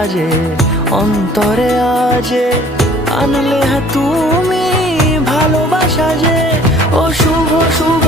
সাজে অন্তরে আজে আনলে তুমি ভালোবাসা যে ও শুভ শুভ